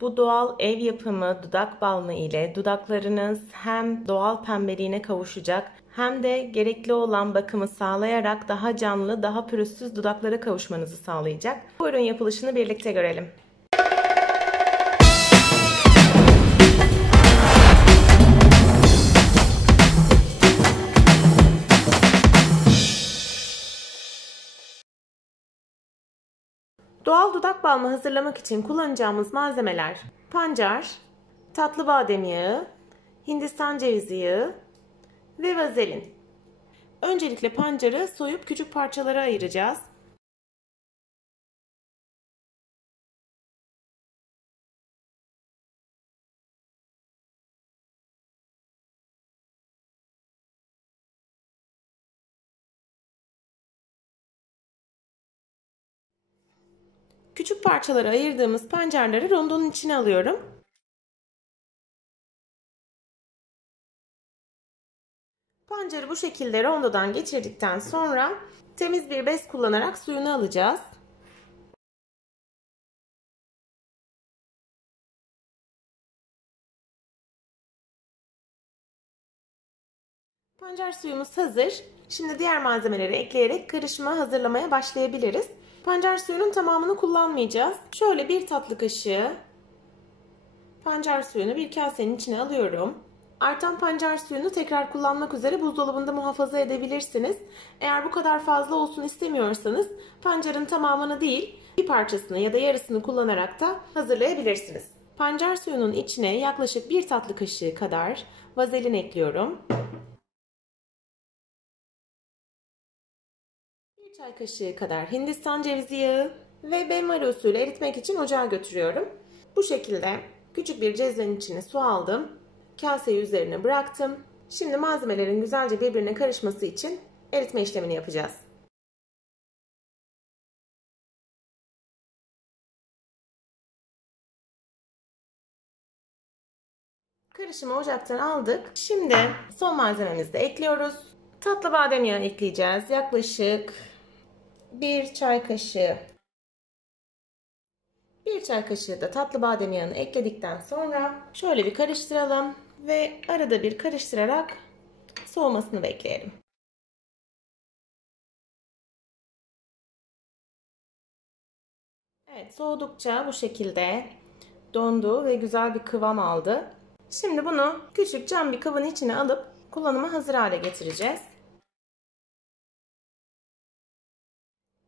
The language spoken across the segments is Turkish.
Bu doğal ev yapımı dudak balmı ile dudaklarınız hem doğal pembeliğine kavuşacak hem de gerekli olan bakımı sağlayarak daha canlı, daha pürüzsüz dudaklara kavuşmanızı sağlayacak. Bu ürün yapılışını birlikte görelim. Doğal dudak balmı hazırlamak için kullanacağımız malzemeler: pancar, tatlı badem yağı, Hindistan cevizi yağı ve vazelin. Öncelikle pancarı soyup küçük parçalara ayıracağız. Küçük parçalara ayırdığımız pancarları rondonun içine alıyorum. Pancarı bu şekilde rondodan geçirdikten sonra temiz bir bez kullanarak suyunu alacağız. Pancar suyumuz hazır. Şimdi diğer malzemeleri ekleyerek karışıma hazırlamaya başlayabiliriz. Pancar suyunun tamamını kullanmayacağız. Şöyle bir tatlı kaşığı pancar suyunu bir kasenin içine alıyorum. Artan pancar suyunu tekrar kullanmak üzere buzdolabında muhafaza edebilirsiniz. Eğer bu kadar fazla olsun istemiyorsanız pancarın tamamını değil, bir parçasını ya da yarısını kullanarak da hazırlayabilirsiniz. Pancar suyunun içine yaklaşık bir tatlı kaşığı kadar vazelin ekliyorum. Bir çay kaşığı kadar Hindistan cevizi yağı ve benmari usulü eritmek için ocağa götürüyorum. Bu şekilde küçük bir cezvenin içine su aldım. Kaseyi üzerine bıraktım. Şimdi malzemelerin güzelce birbirine karışması için eritme işlemini yapacağız. Karışımı ocaktan aldık. Şimdi son malzememizi de ekliyoruz. Tatlı badem yağı ekleyeceğiz. Yaklaşık bir çay kaşığı. Bir çay kaşığı da tatlı badem yağını ekledikten sonra şöyle bir karıştıralım ve arada bir karıştırarak soğumasını bekleyelim. Evet, soğudukça bu şekilde dondu ve güzel bir kıvam aldı. Şimdi bunu küçük cam bir kabın içine alıp kullanıma hazır hale getireceğiz.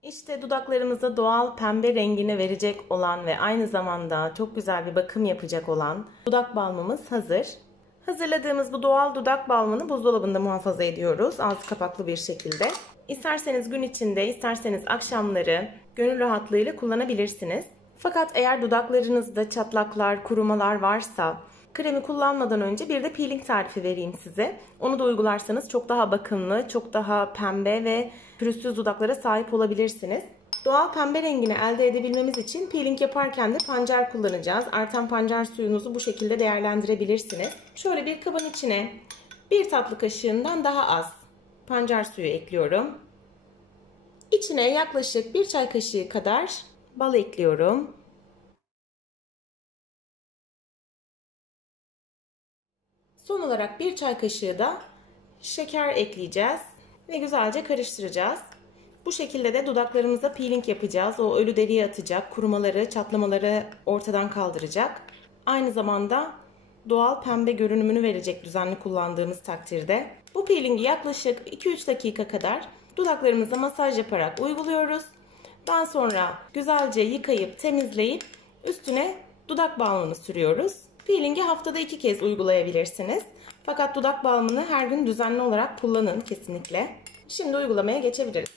İşte dudaklarımıza doğal pembe rengini verecek olan ve aynı zamanda çok güzel bir bakım yapacak olan dudak balmımız hazır. Hazırladığımız bu doğal dudak balmını buzdolabında muhafaza ediyoruz ağzı kapaklı bir şekilde. İsterseniz gün içinde, isterseniz akşamları gönül rahatlığıyla kullanabilirsiniz. Fakat eğer dudaklarınızda çatlaklar, kurumalar varsa kremi kullanmadan önce bir de peeling tarifi vereyim size. Onu da uygularsanız çok daha bakımlı, çok daha pembe ve pürüzsüz dudaklara sahip olabilirsiniz. Doğal pembe rengini elde edebilmemiz için peeling yaparken de pancar kullanacağız. Artan pancar suyunuzu bu şekilde değerlendirebilirsiniz. Şöyle bir kabın içine bir tatlı kaşığından daha az pancar suyu ekliyorum. İçine yaklaşık bir çay kaşığı kadar bal ekliyorum. Son olarak bir çay kaşığı da şeker ekleyeceğiz ve güzelce karıştıracağız. Bu şekilde de dudaklarımıza peeling yapacağız. O ölü deriyi atacak, kurumaları, çatlamaları ortadan kaldıracak. Aynı zamanda doğal pembe görünümünü verecek düzenli kullandığımız takdirde. Bu peelingi yaklaşık 2-3 dakika kadar dudaklarımıza masaj yaparak uyguluyoruz. Daha sonra güzelce yıkayıp temizleyip üstüne dudak balmını sürüyoruz. Peelingi haftada 2 kez uygulayabilirsiniz. Fakat dudak balmını her gün düzenli olarak kullanın kesinlikle. Şimdi uygulamaya geçebiliriz.